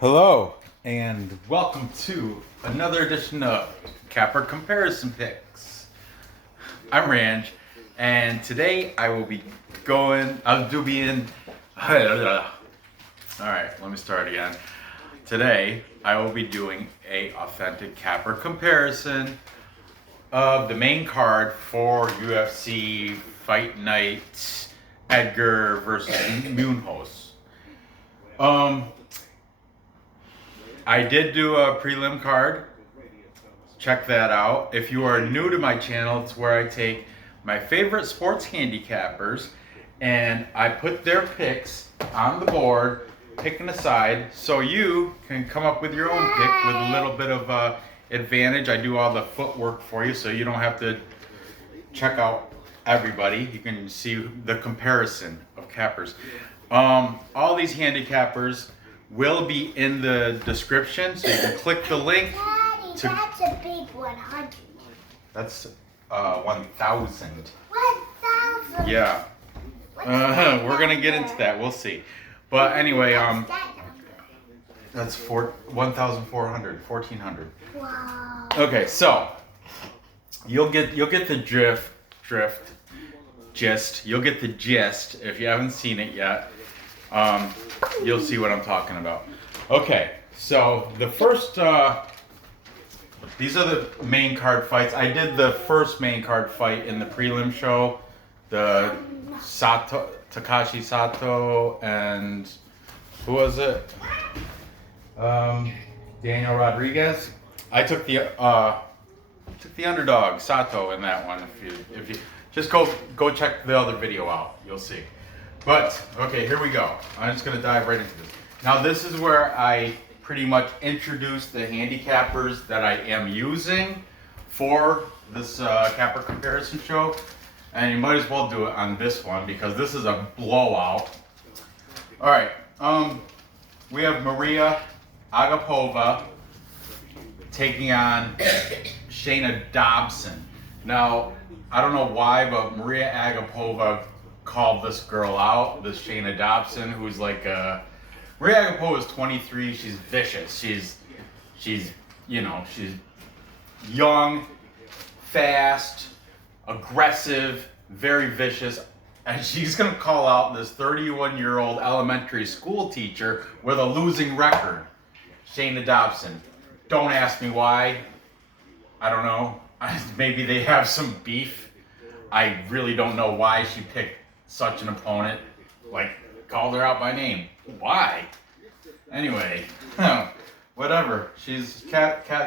Hello, and welcome to another edition of Capper Comparison Picks. I'm Ranj, and today I will be Alright, let me start again. Today I will be doing a authentic Capper comparison of the main card for UFC Fight Night Edgar versus Munhoz. I did do a prelim card. Check that out. If you are new to my channel, it's where I take my favorite sports handicappers and I put their picks on the board, picking a side, so you can come up with your own pick with a little bit of advantage. I do all the footwork for you, so you don't have to check out everybody. You can see the comparison of cappers. All these handicappers will be in the description, so you can click the link. Daddy, that's a big 100. That's 1,000. 1,000. Yeah. We're gonna get into that. We'll see. But anyway, that's 1,400, 1,400. Wow. Okay, so you'll get the gist. You'll get the gist if you haven't seen it yet. You'll see what I'm talking about. Okay, so the first, these are the main card fights. I did the first main card fight in the prelim show, the Takashi Sato and who was it? Daniel Rodriguez. I took the underdog Sato in that one. If you just go check the other video out, you'll see. But, okay, here we go. I'm just going to dive right into this. Now, this is where I pretty much introduce the handicappers that I am using for this capper comparison show. And you might as well do it on this one because this is a blowout. All right, we have Mariya Agapova taking on Shayna Dobson. Now, I don't know why, but Mariya Agapova called this girl out, this Shayna Dobson, who's like Mariya Agapova is 23. She's vicious. She's young, fast, aggressive, very vicious, and she's gonna call out this 31-year-old elementary school teacher with a losing record, Shayna Dobson. Don't ask me why. I don't know. Maybe they have some beef. I really don't know why she picked such an opponent, like called her out by name. Why? Anyway, whatever. She's Kazakhstani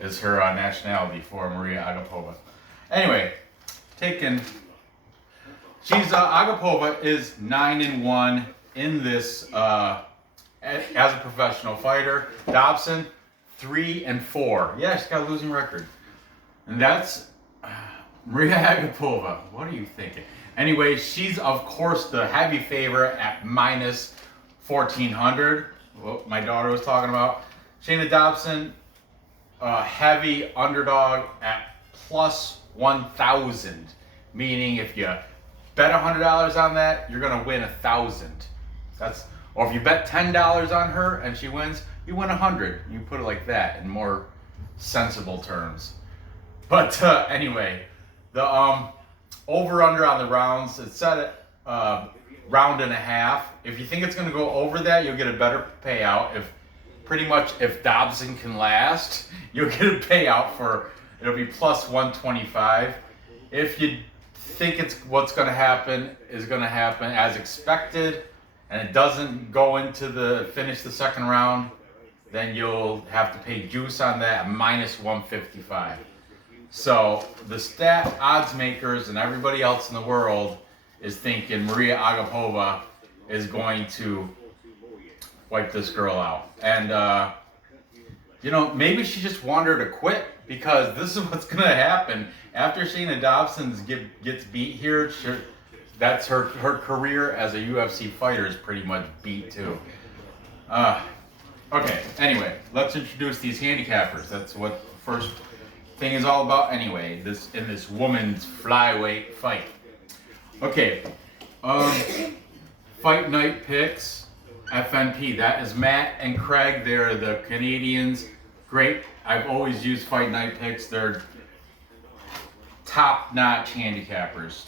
is her nationality for Mariya Agapova. Anyway, Agapova is 9-1 in this as a professional fighter. Dobson 3-4. Yeah, she's got a losing record, and that's Mariya Agapova. What are you thinking? Anyway, she's of course the heavy favorite at minus 1,400. What my daughter was talking about. Shayna Dobson, heavy underdog at plus 1,000. Meaning if you bet $100 on that, you're gonna win 1,000. Or if you bet $10 on her and she wins, you win 100. You put it like that in more sensible terms. But anyway. The over-under on the rounds, it's set at round and a half. If you think it's going to go over that, you'll get a better payout. If Dobson can last, you'll get a payout it'll be plus 125. If you think what's going to happen is going to happen as expected, and it doesn't go into finish the second round, then you'll have to pay juice on that, minus 155. So the stat odds makers and everybody else in the world is thinking Mariya Agapova is going to wipe this girl out. And, maybe she just wanted to quit because this is what's going to happen. After Shayna Dobson gets beat here, that's her career as a UFC fighter is pretty much beat too. Okay, anyway, let's introduce these handicappers. That's what first thing is all about anyway, in this woman's flyweight fight. Okay, fight night picks. FNP. That is Matt and Craig. They're the Canadians. Great. I've always used Fight Night picks. They're top-notch handicappers.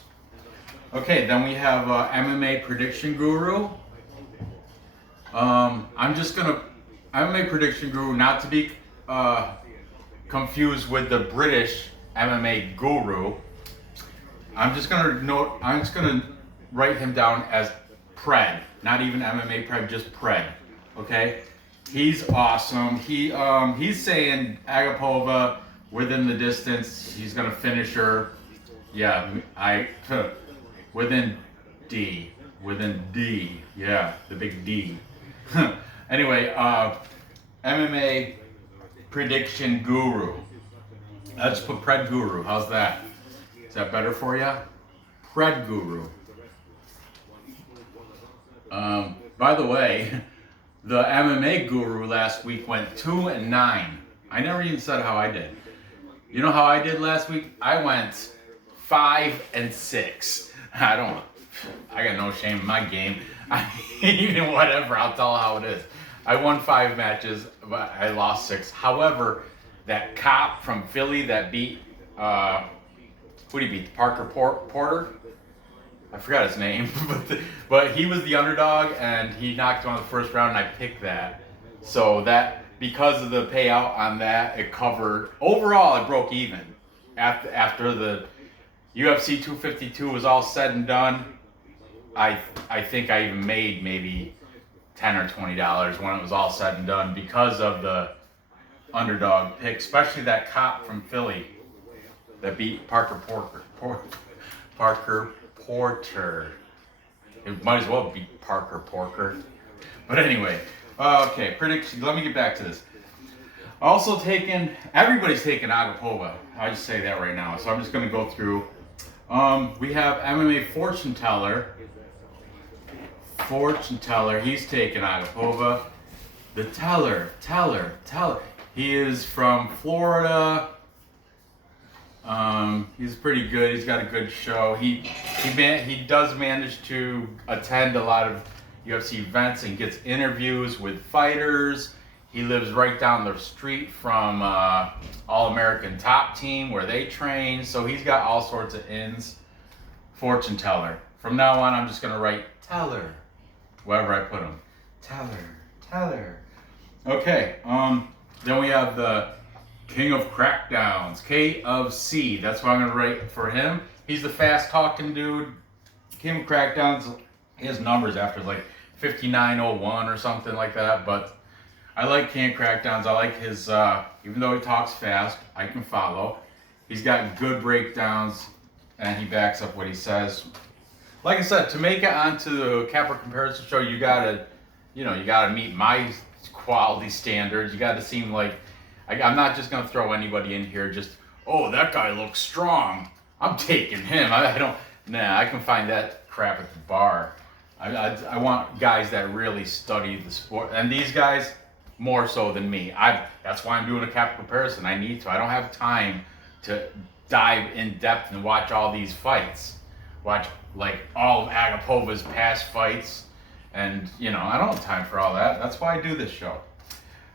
Okay, then we have MMA Prediction Guru. I'm just gonna MMA Prediction Guru, not to be confused with the British MMA Guru. I'm just gonna write him down as Pred, not even MMA Pred, just Pred. Okay, he's awesome. He's saying Agapova within the distance. He's gonna finish her. Yeah, within D. Yeah, the big D. Anyway, MMA Prediction Guru. Let's put Pred Guru. How's that? Is that better for you? Pred Guru. By the way, the MMA Guru last week went 2-9. I never even said how I did. You know how I did last week? I went 5-6. I got no shame in my game. Even whatever, I'll tell how it is. I won 5 matches, but I lost 6. However, that cop from Philly that beat, who did he beat? Parker Porter? I forgot his name, but he was the underdog and he knocked him on the first round and I picked that. So that, because of the payout on that, it covered, overall it broke even. After the UFC 252 was all said and done, I think I even made maybe $10 or $20 when it was all said and done because of the underdog pick, especially that cop from Philly that beat Parker Porter. It might as well be Parker Porker. But anyway, okay, prediction. Let me get back to this. Everybody's taking Agapova. I just say that right now. So I'm just going to go through. We have MMA Fortune Teller. He's taking Agapova. The Teller. He is from Florida. He's pretty good. He's got a good show. He does manage to attend a lot of UFC events and gets interviews with fighters. He lives right down the street from All-American Top Team where they train. So he's got all sorts of ins. Fortune Teller. From now on, I'm just going to write Teller wherever I put him. Teller. Okay. Then we have the King of Crackdowns, K of C. That's what I'm going to write for him. He's the fast-talking dude. King of Crackdowns, his numbers after like 5901 or something like that. But I like King of Crackdowns. I like his, even though he talks fast, I can follow. He's got good breakdowns, and he backs up what he says. Like I said, to make it onto the Capper Comparison Show, you gotta meet my quality standards. You gotta seem like, I'm not just gonna throw anybody in here just, oh, that guy looks strong, I'm taking him. I can find that crap at the bar. I want guys that really study the sport, and these guys more so than me. That's why I'm doing a Capper Comparison. I need to. I don't have time to dive in depth and watch all these fights. Watch like all of Agapova's past fights, and I don't have time for all that. That's why I do this show.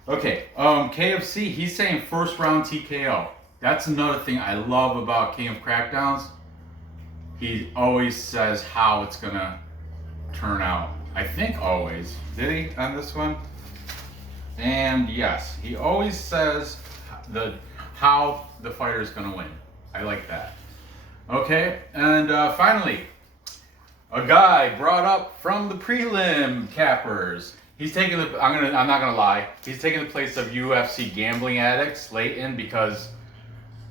Okay, KFC, he's saying first round TKO. That's another thing I love about King of Crackdowns. He always says how it's gonna turn out. I think always. Did he on this one? And yes, he always says how the fighter is gonna win. I like that. Okay, and finally, a guy brought up from the prelim cappers. He's taking the. I'm not gonna lie. He's taking the place of UFC gambling addicts, Leighton, because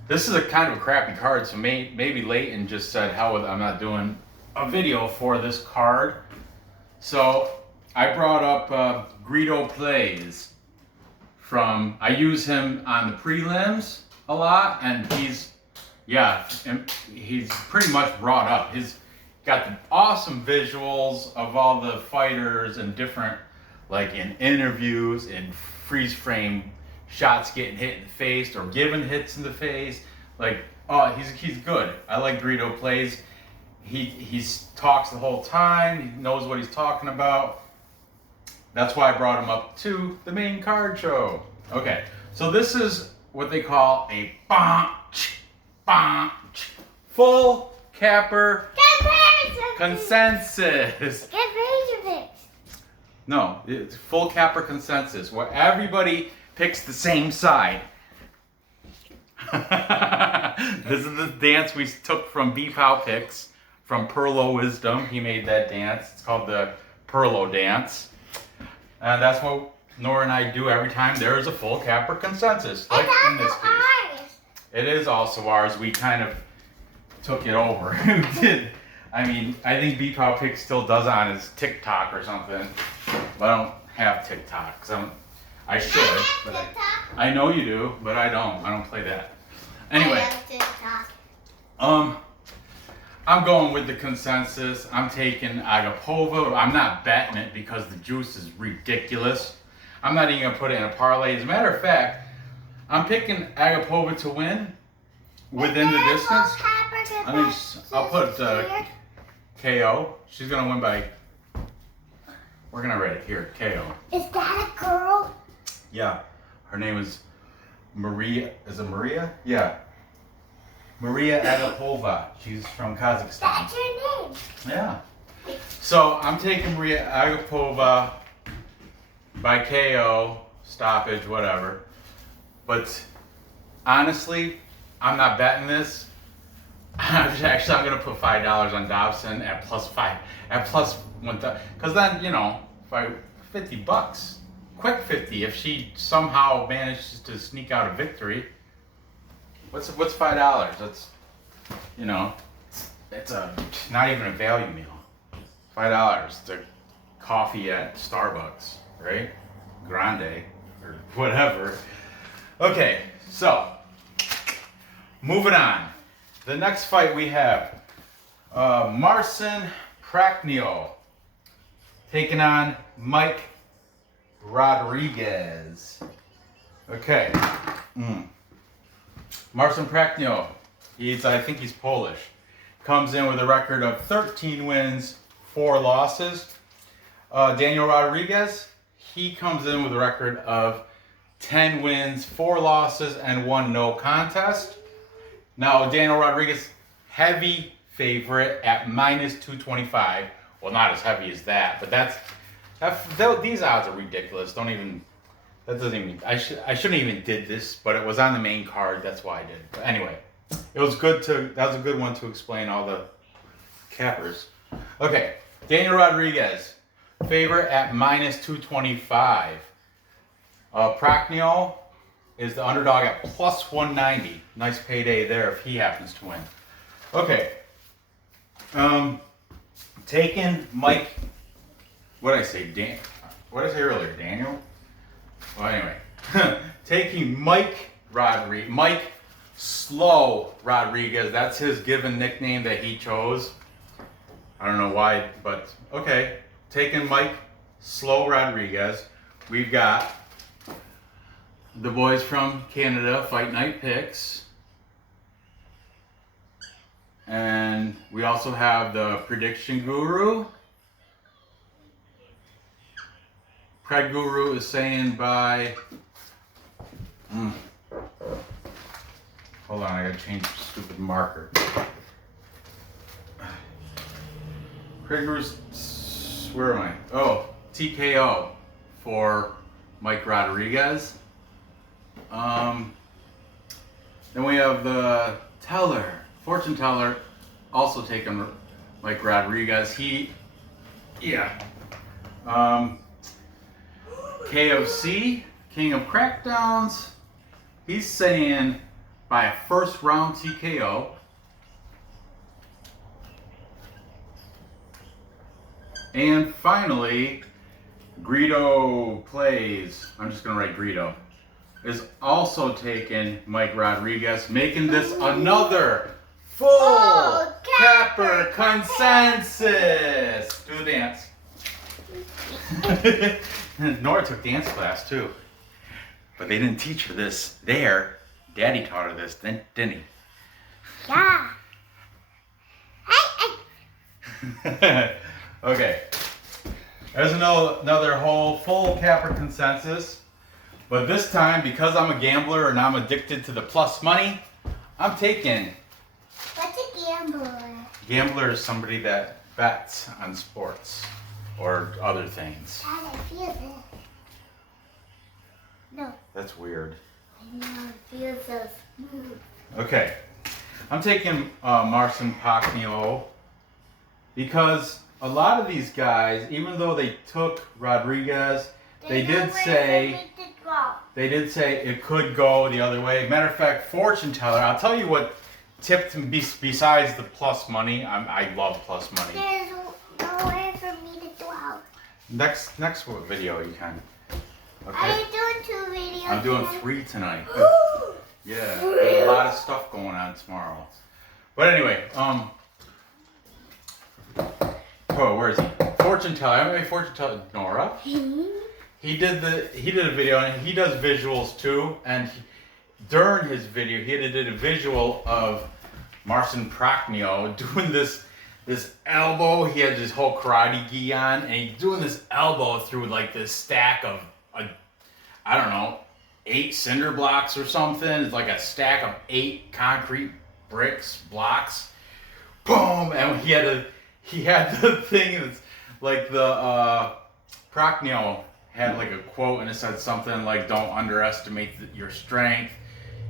this is a kind of a crappy card. So maybe Leighton just said, "Hell with it, I'm not doing a video for this card." So I brought up Greedo Plays. I use him on the prelims a lot, and he's pretty much brought up. He's got the awesome visuals of all the fighters and different, like in interviews and freeze frame shots getting hit in the face or giving hits in the face. Like, oh, he's good. I like Greedo Plays. He talks the whole time. He knows what he's talking about. That's why I brought him up to the main card show. Okay, so this is what they call a full capper consensus. No, it's full capper consensus where everybody picks the same side. This is the dance we took from B-Pow Picks from Perlo Wisdom. He made that dance. It's called the Perlo dance. And that's what Nora and I do every time there is a full capper consensus. Like in this case. It is also ours. We kind of took it over. We did. I mean, I think B-Pow Picks still does it on his TikTok or something. But I don't have TikTok. I should. But I know you do, but I don't. I don't play that. Anyway. I'm going with the consensus. I'm taking Agapova. I'm not betting it because the juice is ridiculous. I'm not even going to put it in a parlay. As a matter of fact, I'm picking Agapova to win within the distance. I'll put KO. She's going to win by... We're going to write it here. KO. Is that a girl? Yeah. Her name is Mariya. Is it Mariya? Yeah. Mariya Agapova. She's from Kazakhstan. That's her name. Yeah. So I'm taking Mariya Agapova by KO, stoppage, whatever. But honestly, I'm not betting this. I'm going to put $5 on Dobson at +5, at +1,000. Because then, you know, $50. Quick 50 if she somehow manages to sneak out a victory. What's $5? That's, you know, it's not even a value meal. $5. The coffee at Starbucks, right? Grande or whatever. Okay, so moving on. The next fight we have Marcin Prachnio taking on Mike Rodriguez. Okay. Marcin Prachnio, I think he's Polish, comes in with a record of 13 wins, 4 losses. Daniel Rodriguez, he comes in with a record of 10 wins, 4 losses, and 1 no contest. Now, Daniel Rodriguez, heavy favorite at -225. Well, not as heavy as that, but these odds are ridiculous. I shouldn't even did this, but it was on the main card. That's why I did it. But anyway, that was a good one to explain all the cappers. Okay, Daniel Rodriguez, favorite at -225. Prachnio is the underdog at +190. Nice payday there if he happens to win. Okay. Taking Mike. What did I say? What did I say earlier? Daniel? Well, anyway. Taking Mike Slow Rodriguez. That's his given nickname that he chose. I don't know why, but okay. Taking Mike Slow Rodriguez. We've got the boys from Canada, Fight Night Picks. And we also have the Prediction Guru. Pred Guru is saying by... Hold on, I gotta change the stupid marker. Pred Guru's... Where am I? Oh, TKO for Mike Rodriguez. Then we have the fortune teller, also taking Mike Rodriguez. KOC, King of Crackdowns, he's saying by a first round TKO. And finally, Greedo Plays, I'm just going to write Greedo, is also taking Mike Rodriguez, making this another full capper consensus. Do the dance. Nora took dance class too, but they didn't teach her this there. Daddy taught her this, didn't he? Yeah. Okay. There's another whole full capper consensus. But this time, because I'm a gambler and I'm addicted to the plus money, I'm taking. What's a gambler? Gambler is somebody that bets on sports or other things. Dad, I feel this. No. That's weird. I know, it feels so smooth. Okay. I'm taking Marcin Prachnio because a lot of these guys, even though they took Rodriguez, they did say it could go the other way. Matter of fact, fortune teller, I'll tell you what tipped me besides the plus money. I love plus money. There's no way for me to throw. Next video you can. Okay. Are you doing 2 videos? I'm doing 3 tonight. Yeah, there's a lot of stuff going on tomorrow. But anyway, oh, where is he? Fortune teller. I mean, fortune teller Nora. He did a video and he does visuals too. And during his video, he did a visual of Marcin Prachnio doing this elbow. He had this whole karate gi on, and he's doing this elbow through like this stack of I don't know, 8 cinder blocks or something. It's like a stack of 8 concrete blocks. Boom! And he had the thing that's like the Prachnio had like a quote, and it said something like, "Don't underestimate your strength.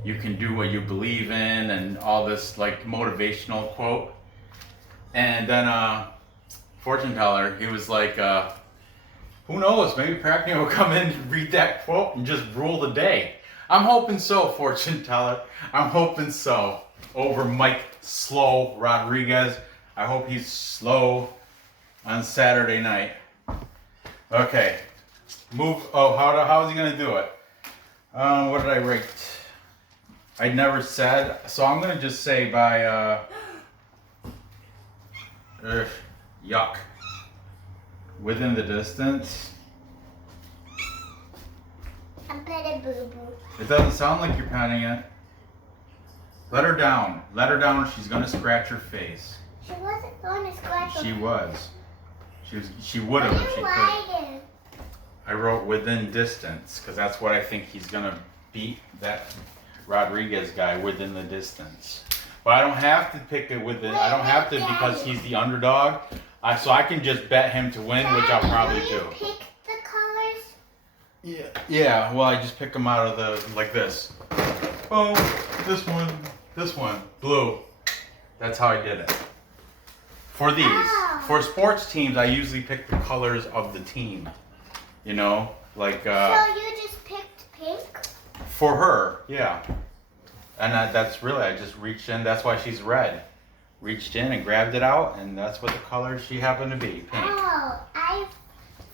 You can do what you believe in," and all this like motivational quote. And then fortune teller, he was like, who knows? Maybe Prachnio will come in and read that quote and just rule the day. I'm hoping so, fortune teller. I'm hoping so. Over Mike Slow Rodriguez. I hope he's slow on Saturday night. Okay. How is he gonna do it? What did I rate? I never said, so I'm gonna just say by yuck. Within the distance. I'm petting Boo Boo. It doesn't sound like you're petting it. Let her down. Let her down or she's gonna scratch her face. She wasn't going to scratch her She face. was. She would have if she could. Writing? I wrote within distance because that's what I think he's gonna beat that Rodriguez guy within the distance. But I don't have to pick it within. I don't have to because he's the underdog. So I can just bet him to win, which I'll probably do. Will you pick the colors? Yeah. Well, I just pick them out of the like this. Oh, this one, blue. That's how I did it. For these, for sports teams, I usually pick the colors of the team. You know, like. So you just picked pink? For her, yeah. And that's really, I just reached in. That's why she's red. Reached in and grabbed it out, and that's what the color she happened to be, pink. Oh, I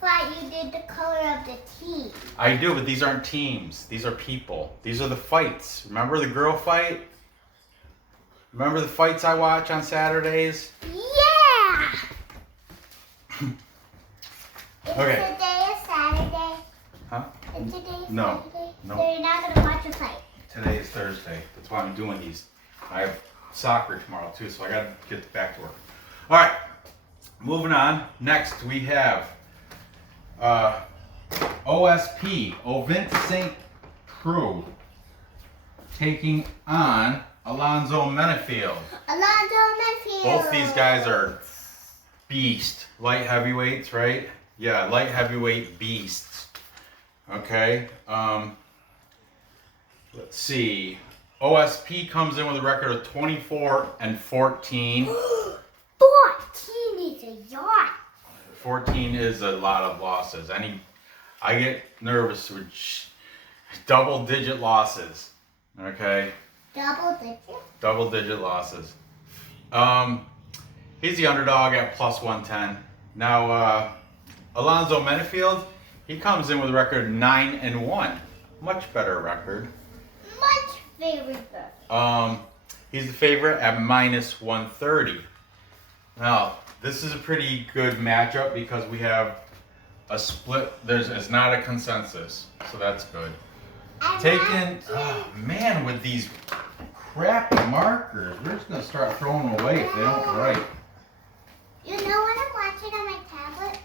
thought you did the color of the team. I do, but these aren't teams. These are people. These are the fights. Remember the girl fight? Remember the fights I watch on Saturdays? Yeah! Okay. Is today a Saturday? Huh? Is today a No. Saturday? No. So you're not going to watch a fight? Today is Thursday. That's why I'm doing these. I have soccer tomorrow too, so I gotta get back to work. All right, moving on. Next we have OSP, Ovince Preux, taking on Alonzo Menefield. Alonzo Menefield. Both these guys are beast, light heavyweights, right? Yeah, light heavyweight beasts. Okay. Let's see. OSP comes in with a record of 24-14. 14 is a yawn. 14 is a lot of losses. I get nervous with double-digit losses. Okay. Double-digit losses. He's the underdog at plus 110. Now, Alonzo Menefield, he comes in with a record of 9-1. Much better record. Much favorite. He's the favorite at minus 130. Now, this is a pretty good matchup because we have a split. It's not a consensus, so that's good. Man, with these crappy markers, we're just gonna start throwing them away if they don't write. You know what I'm watching on my tablet?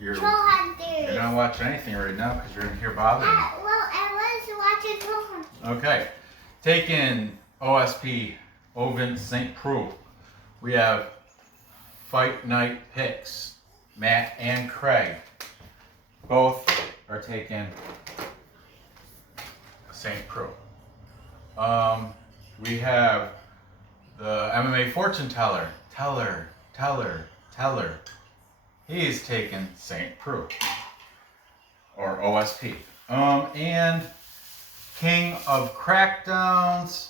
You're Troll Hunters. not watching anything right now because you're in here bothering me. Well, I was watching Troll Hunters. Okay. Taking OSP, Ovince, St. Preux. We have Fight Night picks. Matt and Craig. Both are taking St. Preux. We have the MMA fortune teller. Teller. He's taking St. Preux. Or OSP. And King of Crackdowns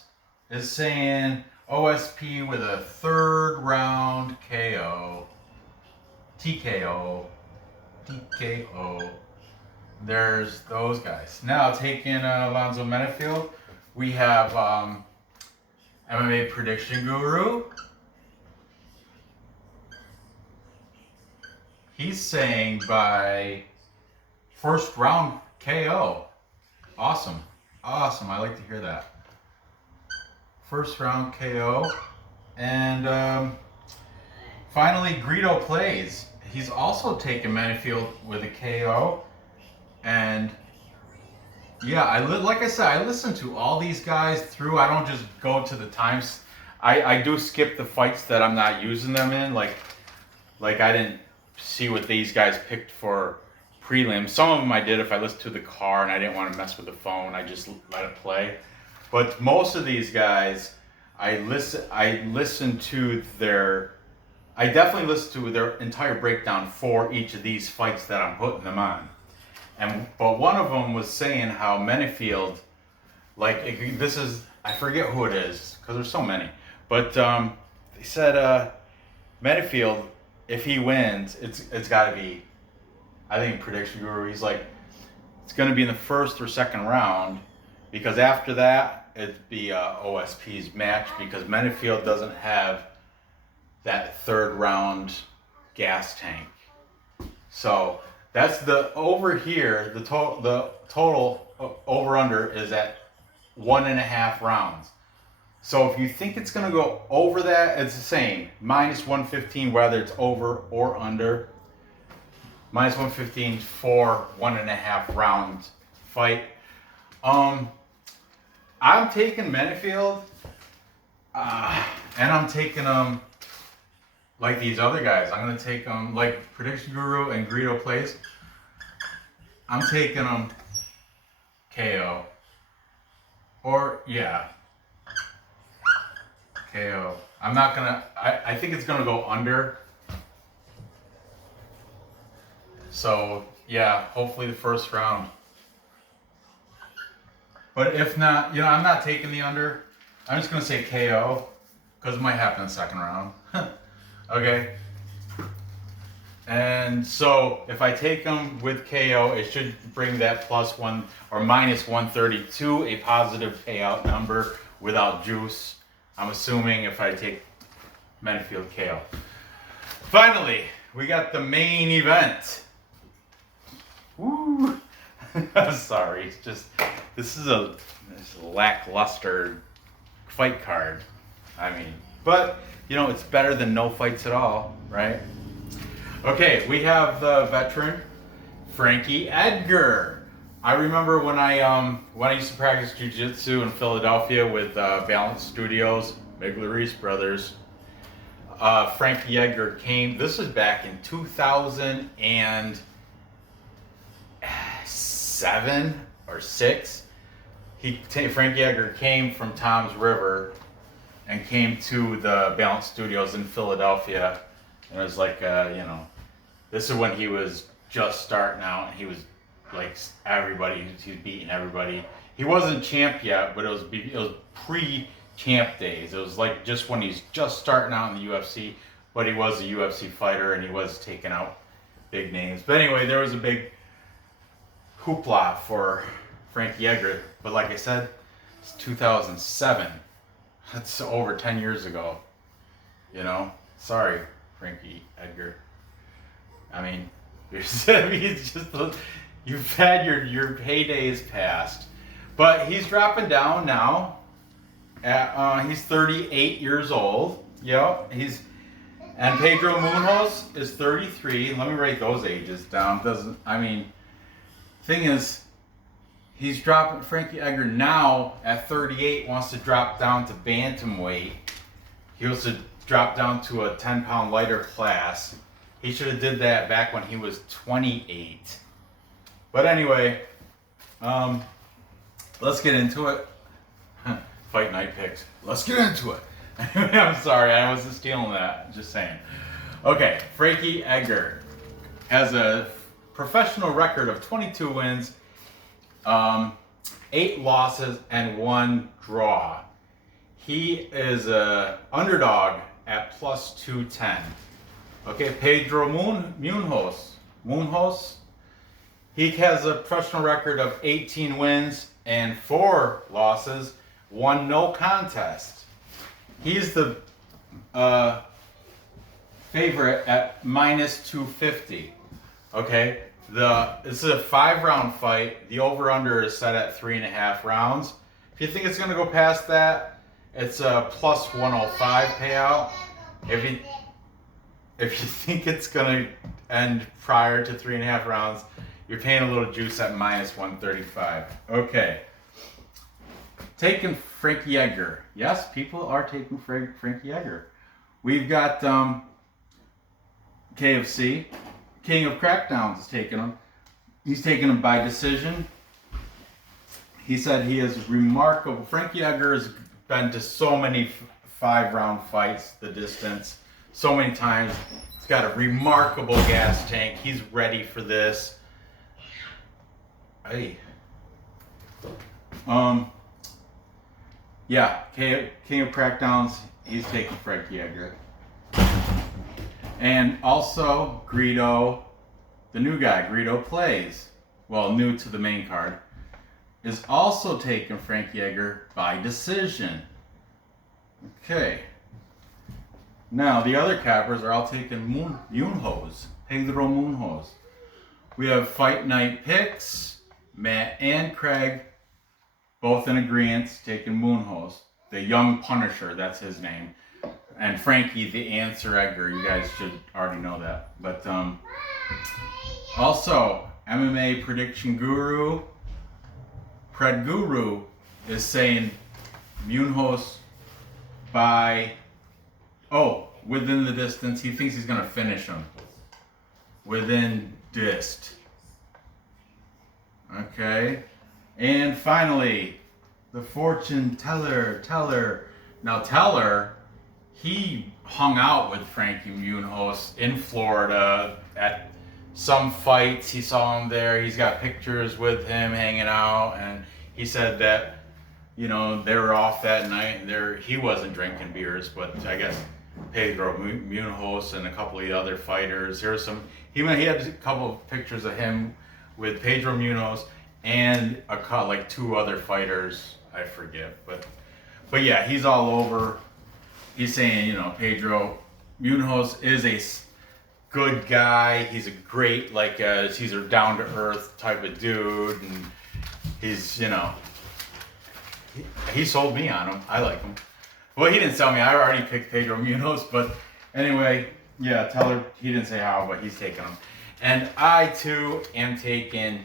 is saying OSP with a 3rd round KO. TKO. There's those guys. Now taking Alonzo Menefield, we have MMA Prediction Guru. He's saying by 1st round KO. Awesome. I like to hear that. 1st round KO. And finally, Greedo Plays. He's also taken Menifield with a KO. And yeah, like I said, I listen to all these guys through. I don't just go to the times. I do skip the fights that I'm not using them in. Like I didn't see what these guys picked for prelims. Some of them I did if I listened to the car and I didn't want to mess with the phone. I just let it play. But most of these guys, I definitely listen to their entire breakdown for each of these fights that I'm putting them on. But one of them was saying how Menifield, I forget who it is because there's so many, but they said Menifield, if he wins, it's got to be, I think Prediction Guru, he's like, it's going to be in the 1st or 2nd round, because after that it'd be OSP's match, because Menifield doesn't have that 3rd round gas tank. So that's the over here. The total over under is at 1.5 rounds. So if you think it's going to go over that, it's the same. -115 whether it's over or under. -115 for 1.5 round fight. I'm taking Menifield, and I'm taking like these other guys. I'm gonna take them like Prediction Guru and Greedo Plays. I'm taking them KO. Or yeah, KO. I'm not gonna. I think it's gonna go under. So yeah, hopefully the 1st round. But if not, I'm not taking the under. I'm just gonna say KO because it might happen in the 2nd round. Okay. And so if I take them with KO, it should bring that +1 or -132, a positive payout number without juice. I'm assuming if I take Menifield KO. Finally, we got the main event. Woo! I'm sorry, it's just, this is a lackluster fight card. I mean, but it's better than no fights at all, right? Okay, we have the veteran Frankie Edgar. I remember when I used to practice jiu-jitsu in Philadelphia with Balance Studios, Miglioris brothers. Frankie Edgar came. This was back in 2007 or 6. Frankie Edgar came from Tom's River and came to the Balance Studios in Philadelphia. And it was like, this is when he was just starting out, and he was like everybody. He was beating everybody. He wasn't champ yet, but it was pre-champ days. It was like just when he's just starting out in the UFC, but he was a UFC fighter and he was taking out big names. But anyway, there was a big hoopla for Frankie Edgar. But like I said, it's 2007. That's over 10 years ago. Sorry, Frankie Edgar. I mean, you've had your heydays past. But he's dropping down now. He's 38 years old. Yep. And Pedro Munhoz is 33. Let me write those ages down. Thing is, he's dropping. Frankie Edgar now at 38 wants to drop down to bantamweight. He wants to drop down to a 10-pound lighter class. He should have did that back when he was 28. But anyway, let's get into it. Fight night picks. Let's get into it. I'm sorry, I wasn't stealing that. Just saying. Okay, Frankie Edgar has a professional record of 22 wins, 8 losses, and 1 draw. He is a underdog at plus 210. Okay, Pedro Munhoz. He has a professional record of 18 wins and 4 losses, 1 no contest. He's the favorite at minus 250. Okay, this is a 5-round fight. The over/under is set at 3.5 rounds. If you think it's going to go past that, it's a plus 105 payout. If you think it's going to end prior to 3.5 rounds, you're paying a little juice at minus 135. Okay. Taking Frankie Edgar. Yes, people are taking Frankie Edgar. We've got KFC. King of Crackdowns is taking him. He's taking him by decision. He said he is remarkable. Frankie Edgar has been to so many 5-round fights, the distance, so many times. He's got a remarkable gas tank. He's ready for this. Hey. Yeah, King of Crackdowns, he's taking Frankie Edgar. And also, Greedo, the new guy, Greedo Plays, well, new to the main card, is also taking Frankie Edgar by decision. Okay. Now, the other cappers are all taking Munhoz, Pedro Munhoz. We have Fight Night Picks, Matt and Craig, both in agreement, taking Munhoz. The Young Punisher, that's his name. And Frankie, the Answer Edgar. You guys should already know that. But also, MMA Prediction Guru, Pred Guru, is saying Munhoz by, within the distance. He thinks he's going to finish him. Within dist. Okay. And finally, the fortune teller. Now, Teller, he hung out with Frankie Munhoz in Florida at some fights. He saw him there. He's got pictures with him hanging out. And he said that, they were off that night. And he wasn't drinking beers, but I guess Pedro Munhoz and a couple of the other fighters. He had a couple of pictures of him with Pedro Munhoz and 2 other fighters, I forget, but yeah, he's all over. He's saying, Pedro Munhoz is a good guy. He's a great, he's a down to earth type of dude, and he's, he sold me on him. I like him. Well, he didn't sell me. I already picked Pedro Munhoz, but anyway, yeah, Teller, he didn't say how, but he's taking him, and I too am taking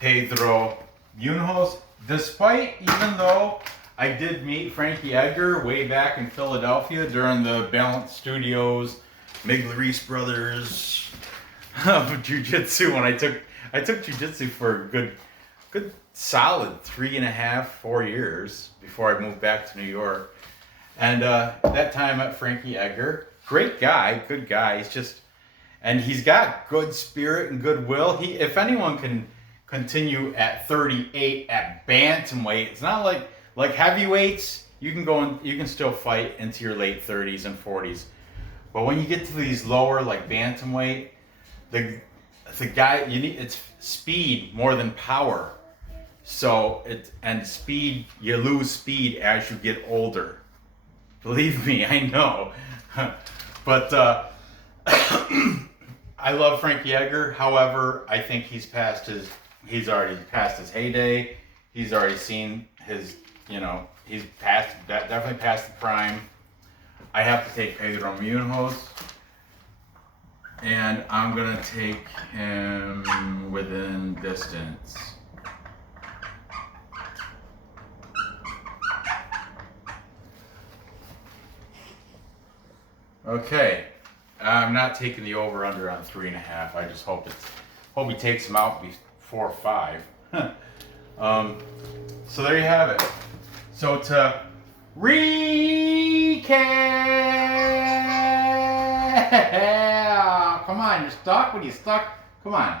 Pedro Munhoz, even though I did meet Frankie Edgar way back in Philadelphia during the Balance Studios, Miglioris Brothers of Jiu-Jitsu, when I took Jiu-Jitsu for a good solid 3.5, 4 years before I moved back to New York. And that time I met Frankie Edgar, great guy, good guy. And he's got good spirit and goodwill. If anyone can continue at 38 at bantamweight, it's not like heavyweights, you can still fight into your late 30s and 40s, but when you get to these lower, like bantamweight, the guy, it's speed more than power. So speed, you lose speed as you get older, believe me, I know. But I love Frankie Edgar. However, I think he's already past his heyday. He's already seen his, he's definitely past the prime. I have to take Pedro Munhoz. And I'm gonna take him within distance. Okay, I'm not taking the over/under on 3.5. I just hope he takes him out before 5. So there you have it. So to recap, come on, you're stuck. When you stuck, come on.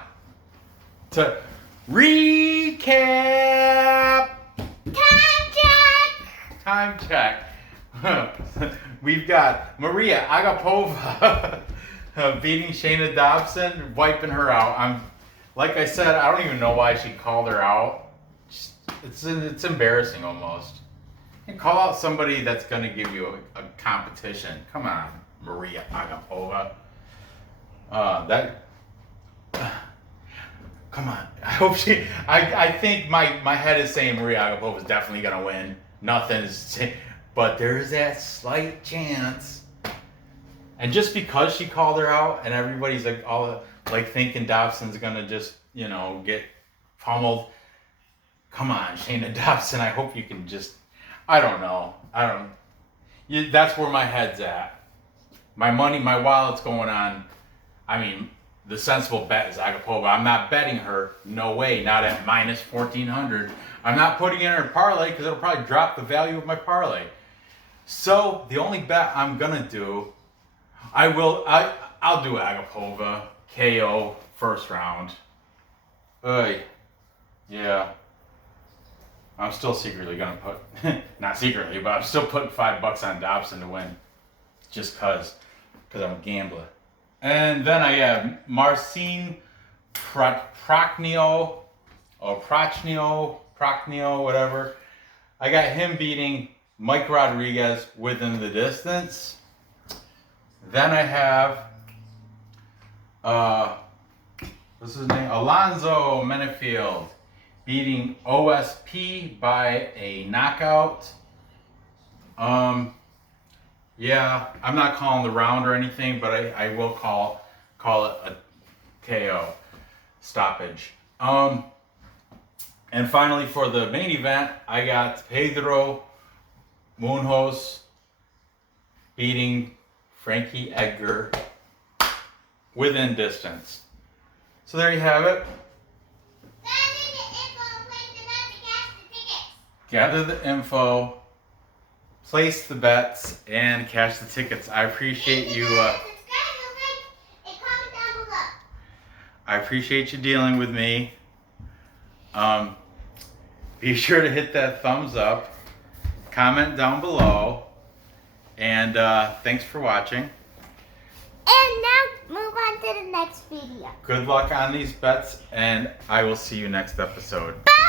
To recap, time check. We've got Mariya Agapova beating Shana Dobson, wiping her out. Like I said, I don't even know why she called her out. It's embarrassing almost. And call out somebody that's going to give you a competition. Come on, Mariya Agapova. Come on. I hope she. I think my head is saying Mariya Agapova is definitely going to win. Nothing's. But there is that slight chance. And just because she called her out, and everybody's thinking Dobson's gonna just get pummeled. Come on, Shayna Dobson. I hope you can just. I don't know. That's where my head's at. My money, my wallet's going on. I mean, the sensible bet is Agapova. I'm not betting her. No way. Not at minus 1,400. I'm not putting in her parlay because it'll probably drop the value of my parlay. So the only bet I'm gonna do, I'll do Agapova KO first round. Yeah. I'm still secretly gonna put, not secretly, but I'm still putting $5 on Dobson to win, just cause I'm a gambler. And then I have Marcin Prachnio, whatever. I got him beating Mike Rodriguez within the distance. Then I have, what's his name? Alonzo Menefield beating OSP by a knockout. Yeah, I'm not calling the round or anything, but I will call it a KO stoppage. And finally for the main event, I got Pedro Munhoz beating Frankie Edgar within distance. So there you have it. Gather the info, place the bets, and cash the tickets. I appreciate you. I appreciate you dealing with me. Be sure to hit that thumbs up, comment down below, and thanks for watching. And now move on to the next video. Good luck on these bets, and I will see you next episode. Bye.